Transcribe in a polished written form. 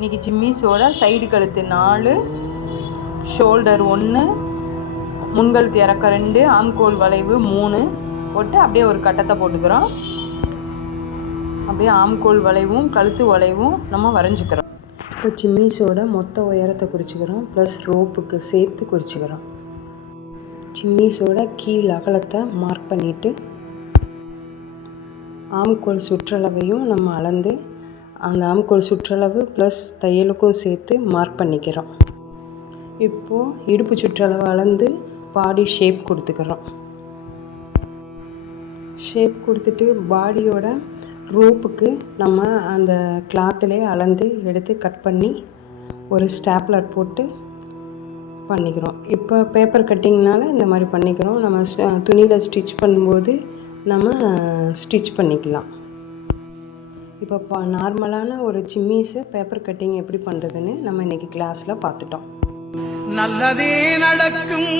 இன்றைக்கி ஜிம்மிஸோட சைடு கழுத்து 4, ஷோல்டர் 1, முன்கழுத்து இறக்க 2, ஆம்கோல் வளைவு 3 போட்டு அப்படியே ஒரு கட்டத்தை போட்டுக்கிறோம். அப்படியே ஆம்கோல் வளைவும் கழுத்து வளைவும் நம்ம வரைஞ்சிக்கிறோம். இப்போ ஜிம்மிஸோட மொத்த உயரத்தை குறிச்சிக்கிறோம், ப்ளஸ் ரோப்புக்கு சேர்த்து குறிச்சிக்கிறோம். ஜிம்மிஸோட கீழ் அகலத்தை மார்க் பண்ணிவிட்டு ஆம்கோல் சுற்றளவையும் நம்ம அளந்து அந்த ஆம்கோல் சுற்றளவு ப்ளஸ் தையலுக்கும் சேர்த்து மார்க் பண்ணிக்கிறோம். இப்போது இடுப்பு சுற்றளவு அளந்து பாடி ஷேப் கொடுத்துக்கிறோம். ஷேப் கொடுத்துட்டு பாடியோட ரோப்புக்கு நம்ம அந்த கிளாத்திலே அளந்து எடுத்து கட் பண்ணி ஒரு ஸ்டாப்லர் போட்டு பண்ணிக்கிறோம். இப்போ பேப்பர் கட்டிங்னால இந்த மாதிரி பண்ணிக்கிறோம். நம்ம துணியில் ஸ்டிச் பண்ணும்போது நம்ம ஸ்டிச் பண்ணிக்கலாம். இப்போ நார்மலான ஒரு ஜிம்மிஸை பேப்பர் கட்டிங் எப்படி பண்ணுறதுன்னு நம்ம இன்றைக்கி கிளாஸில் பார்த்துட்டோம். நல்லதே நடக்கும்.